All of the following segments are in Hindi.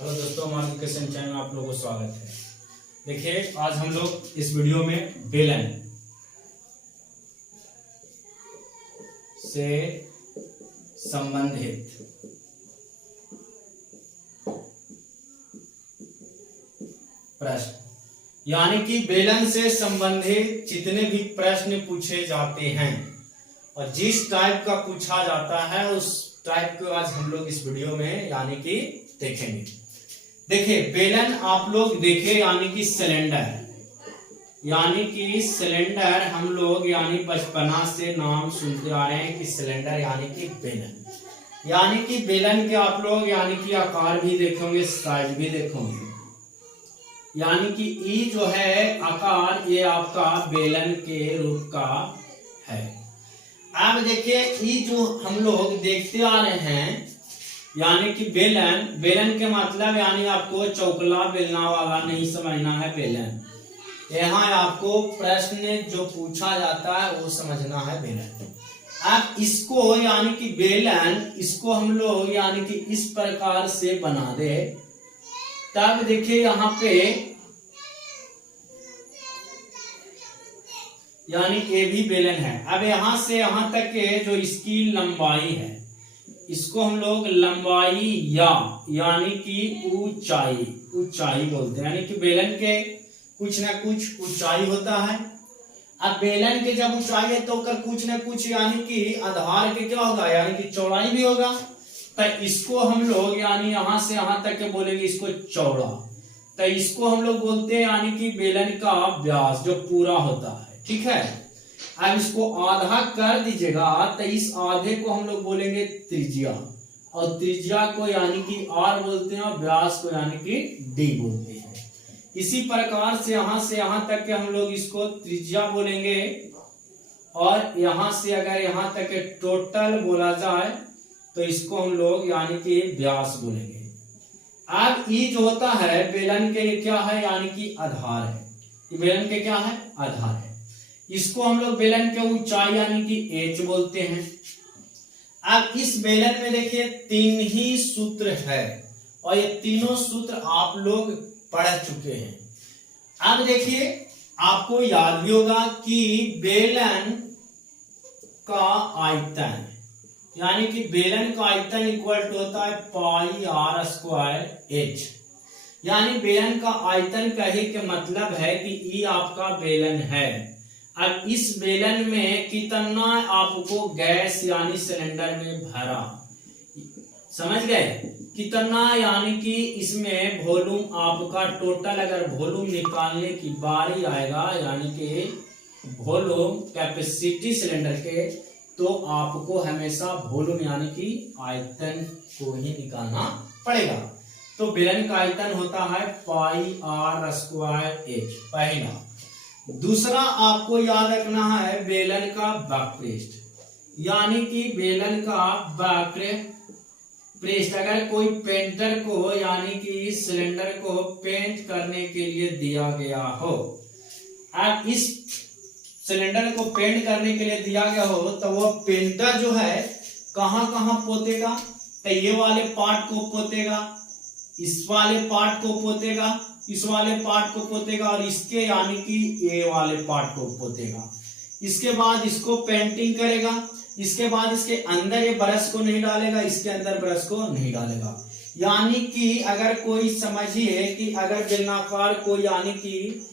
हेलो दोस्तों, हमारे एजुकेशन चैनल में आप लोगों को स्वागत है। देखिए, आज हम लोग इस वीडियो में बेलन से संबंधित प्रश्न यानी कि बेलन से संबंधित जितने भी प्रश्न पूछे जाते हैं और जिस टाइप का पूछा जाता है उस टाइप को आज हम लोग इस वीडियो में यानी कि देखेंगे। देखिए, बेलन आप लोग देखे यानी कि सिलेंडर, यानी कि सिलेंडर हम लोग यानी बचपना से नाम सुनते आ रहे हैं कि सिलेंडर यानी कि बेलन, यानी कि बेलन के आप लोग यानी कि आकार भी देखेंगे, साइज भी देखेंगे। यानी कि ई जो है आकार, ये आपका बेलन के रूप का है। अब देखिए, ई जो हम लोग देखते आ रहे हैं यानी कि बेलन, बेलन के मतलब यानी आपको चौकला बेलना वाला नहीं समझना है बेलन। यहाँ आपको प्रश्न जो पूछा जाता है वो समझना है बेलन। अब इसको यानी कि बेलन, इसको हम लोग यानी कि इस प्रकार से बना दे, तब देखिए यहाँ पे यानी ये भी बेलन है। अब यहाँ से यहाँ तक के जो इसकी लंबाई है, इसको हम लोग लंबाई यानी कि ऊंचाई बोलते हैं। यानी कि बेलन के कुछ ना कुछ ऊंचाई होता है। अब बेलन के जब ऊंचाई है तो कर कुछ ना कुछ यानी कि आधार के क्या होगा, यानी कि चौड़ाई भी होगा। तो इसको हम लोग यानी यहाँ से यहाँ तक के बोलेंगे इसको चौड़ा। तो इसको हम लोग बोलते हैं यानी कि बेलन का व्यास जो पूरा होता है। ठीक है, अब इसको आधा कर दीजिएगा तो इस आधे को हम लोग बोलेंगे त्रिज्या, और त्रिज्या को यानी कि आर बोलते हैं और व्यास को यानी कि डी बोलते हैं। इसी प्रकार से यहाँ तक के हम लोग इसको त्रिज्या बोलेंगे, और यहाँ से अगर यहाँ तक के टोटल बोला जाए तो इसको हम लोग यानी कि व्यास बोलेंगे। अब ये जो होता है बेलन के, ये क्या है यानी कि आधार है। ये बेलन के क्या है, आधार है। इसको हम लोग बेलन के ऊंचाई यानी कि एच बोलते हैं। अब इस बेलन में देखिए 3 ही सूत्र है और ये तीनों सूत्र आप लोग पढ़ चुके हैं। अब देखिए, आपको याद भी होगा कि बेलन का आयतन यानी कि बेलन का आयतन इक्वल टू होता है पाई आर स्क्वायर एच। यानी बेलन का आयतन कहे के मतलब है कि ई आपका बेलन है। अब इस बेलन में कितना आपको गैस यानी सिलेंडर में भरा, समझ गए कितना, यानी कि इसमें वॉल्यूम आपका टोटल, अगर वॉल्यूम निकालने की बारी आएगा यानी कि वॉल्यूम कैपेसिटी सिलेंडर के, तो आपको हमेशा वॉल्यूम यानी कि आयतन को ही निकालना पड़ेगा। तो बेलन का आयतन होता है पाई आर स्क्वायर एच, पहला। दूसरा आपको याद रखना है बेलन का वक्रपृष्ठ, यानी कि बेलन का वक्रपृष्ठ अगर कोई पेंटर को यानी कि सिलेंडर को पेंट करने के लिए दिया गया हो, अब इस सिलेंडर को पेंट करने के लिए दिया गया हो तो वो पेंटर जो है कहां कहां पोतेगा, तो ये वाले पार्ट को पोतेगा, इस वाले पार्ट को पोतेगा, इस वाले पार्ट को पोतेगा, और इसके यानी कि ये वाले पार्ट को पोतेगा। इसके बाद इसको पेंटिंग करेगा, इसके बाद इसके अंदर ये ब्रश को नहीं डालेगा, इसके अंदर ब्रश को नहीं डालेगा। यानी कि अगर कोई समझिए कि अगर बेलनाकार कोई यानी कि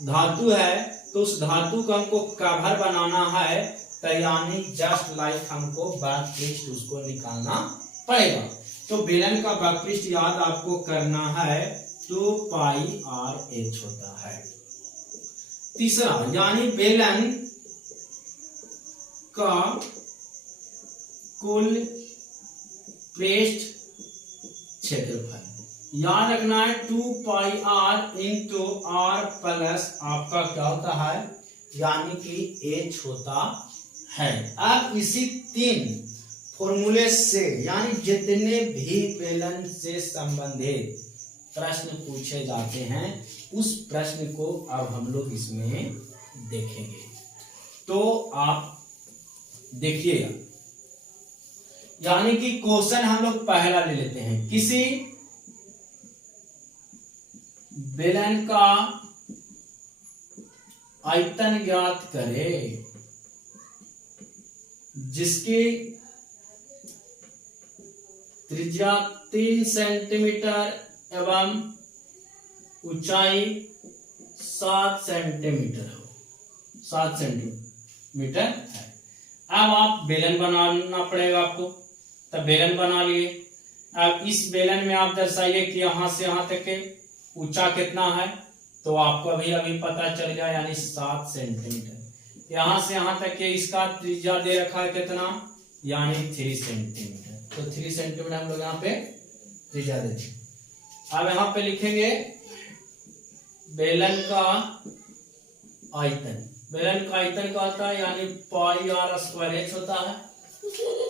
धातु है तो उस धातु को हमको कवर बनाना है, तो यानी जस्ट लाइक हमको वक्रपृष्ठ उसको निकालना पड़ेगा। तो बेलन का वक्रपृष्ठ याद आपको करना है 2 पाई आर एच होता है। तीसरा यानी बेलन का कुल पृष्ठ क्षेत्रफल याद रखना है 2 पाई आर इंटू आर प्लस आपका क्या होता है यानी कि एच होता है। अब इसी 3 फॉर्मूले से यानी जितने भी बेलन से संबंधित प्रश्न पूछे जाते हैं उस प्रश्न को अब हम लोग इसमें देखेंगे। तो आप देखिएगा, यानी कि क्वेश्चन हम लोग पहला ले लेते हैं। किसी बेलन का आयतन ज्ञात करें जिसकी त्रिज्या 3 सेंटीमीटर एवं ऊंचाई 7 सेंटीमीटर हो, 7 सेंटीमीटर है। अब आप बेलन बनाना पड़ेगा आपको, तब बेलन बना लिए। अब इस बेलन में आप दर्शाइए कि यहां से यहां तक के ऊंचा कितना है, तो आपको अभी पता चल गया, यानी 7 सेंटीमीटर। यहां से यहां तक के इसका त्रिज्या दे रखा है कितना, यानी 3 सेंटीमीटर। तो 3 सेंटीमीटर हम लोग यहाँ पे त्रिज्या देते। अब यहाँ पे लिखेंगे बेलन का आयतन। बेलन का आयतन का होता है यानी पाई आर स्क्वायर एच होता है।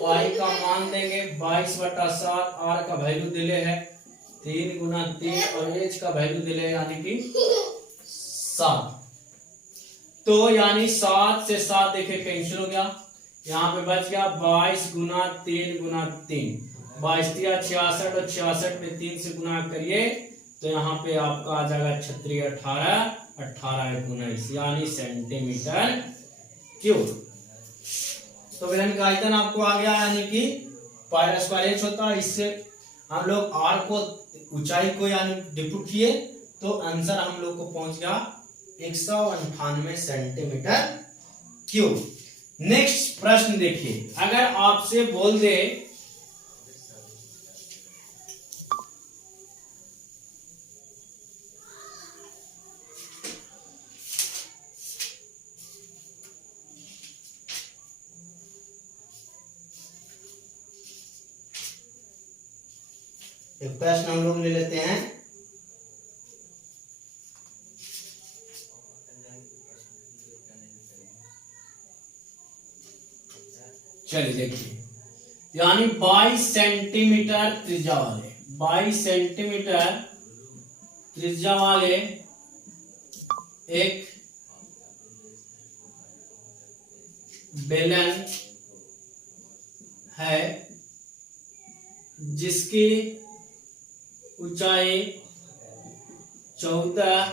पाई का मान देंगे 22/7, आर का वैल्यू दिले है 3 गुना 3 और एच का वैल्यू दिले यानी कि 7। तो यानी 7 से 7 देखे कैंसिल हो गया, यहाँ पे बच गया 22 गुना 3 गुना 3, 22 दिया 66 और 66 में 3 से गुना करिए तो यहाँ पे आपका आ जाएगा 36 18 18 19 यानी सेंटीमीटर क्यूब। तो बेलन का आयतन आपको आ गया यानी कि पाई स्क्वायर एच होता है। इससे हम लोग आर को ऊंचाई को यानी डिपुट किए तो आंसर हम लोग को पहुंच गया 198 सेंटीमीटर क्यूब। नेक्स्ट प्रश्न देखिए, अगर आपसे बोल दे एक प्रश्न हम लोग ले लेते हैं। चलिए देखिए, यानी 22 सेंटीमीटर त्रिज्या वाले 22 सेंटीमीटर त्रिज्या वाले एक बेलन है जिसकी ऊंचाई 14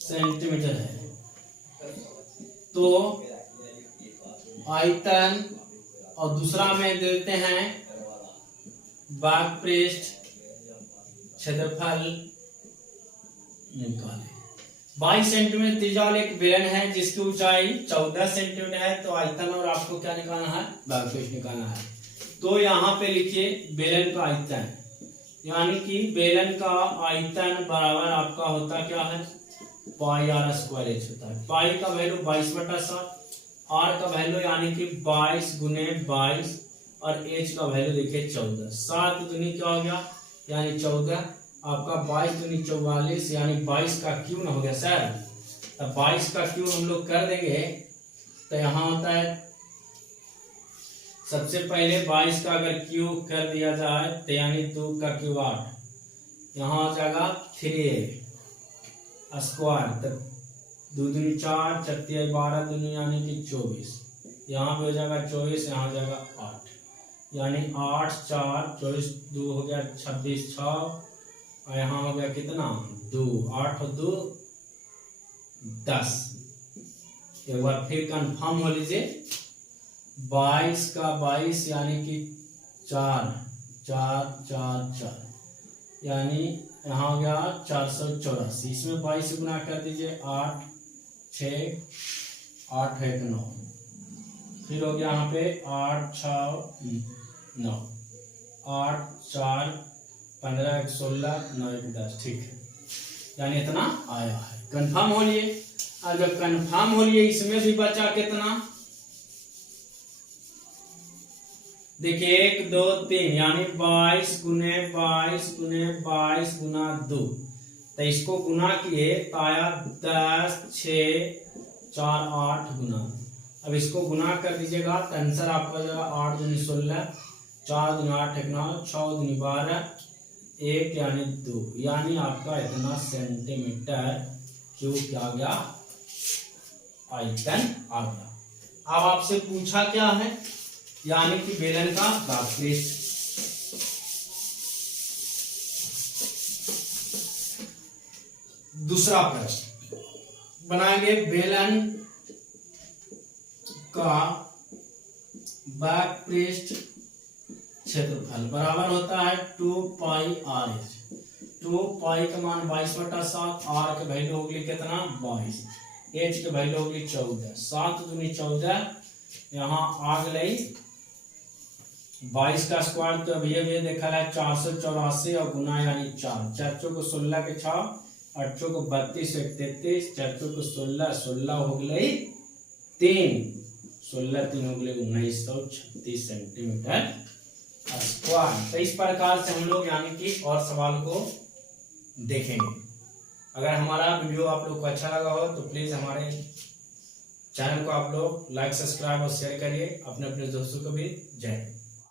सेंटीमीटर है। तो आयतन और दूसरा में देते हैं बाग पृष्ठ क्षेत्रफल निकालें। 22 सेंटीमीटर त्रिज्या वाले एक बेलन है जिसकी ऊंचाई 14 सेंटीमीटर है। तो आयतन और आपको क्या निकालना है, बाग पृष्ठ निकालना है। तो यहाँ पे लिखिए बेलन का आयतन, यानी कि बेलन का आयतन बराबर आपका होता क्या है, पाई आर स्क्वायर एच होता है। पाई का वैल्यू 22/7, आर का वैल्यू यानी कि 22 गुने 22 और एच का वैल्यू देखिए 14। 7 दूनी क्या हो गया, यानी 14। आपका 22 दूनी 44 यानी 22 का क्यूब ना हो गया सर। तब 22 का क्यूब हम लोग कर देंगे तो यहाँ होता है, सबसे पहले 22 का अगर क्यूब कर दिया जाए तो यानी 2 का क्यूब 8, यहाँ आ जाएगा 3 स्क्वायर, तब 2 दूनी 4 36 12 दूनी यानी कि 24, यहाँ पे हो जाएगा 24, यहाँ हो जाएगा 8 यानी 8 4 24 2 हो गया 26 6 और यहाँ हो गया कितना 2 8 और 2 10। एक बार फिर कंफर्म हो लीजिए, 22 का 22 यानी कि 4 4 4 4 यानी यहाँ हो गया 484। इसमें 22 से गुना कर दीजिए 8 6 8 1 9, फिर हो गया यहाँ पे 8 6 9 8 4 15 1 16 9 1 10, ठीक है, यानी इतना आया है। कंफर्म हो लिए। और जब कंफर्म हो लिए इसमें भी बचा कितना, देखिए 1 2 3 यानी 22 गुने 22 गुने 22 गुना 2, तो इसको गुना किए तो आया 10 6 4 8 गुना। अब इसको गुना कर दीजिएगा तो आंसर आपका जाएगा 8 दूनी 16 4 दूनी 8 1 9 6 दूनी 12 1 यानी 2, यानी आपका इतना सेंटीमीटर क्यूब क्या गया, आयतन आ गया। अब आपसे पूछा क्या है, यानी कि बेलन का बाग पृष्ठ। दूसरा प्रश्न बनाएंगे, बेलन का बैक पृष्ठ क्षेत्रफल बराबर होता है 2 पाई आर एच। 2 पाई का मान 22/7, आर के वैल्यू होगी कितना 22, एच के वैल्यू होगी 14, 7 दूनी 14, यहाँ आ गई 22 का स्क्वायर, तो अभी ये देखा है 484 और गुना यानी 4, 4 को 16 के 6, 8 को 32 से 33, 4 को 16, 16 हो गई 3, 16 3 हो गई 1936 सेंटीमीटर स्क्वायर। तो इस प्रकार से हम लोग यानी कि और सवाल को देखेंगे। अगर हमारा वीडियो आप लोग को अच्छा लगा हो तो प्लीज हमारे चैनल को आप लोग लाइक, सब्सक्राइब और शेयर करिए अपने अपने दोस्तों को भी। जय हिंद।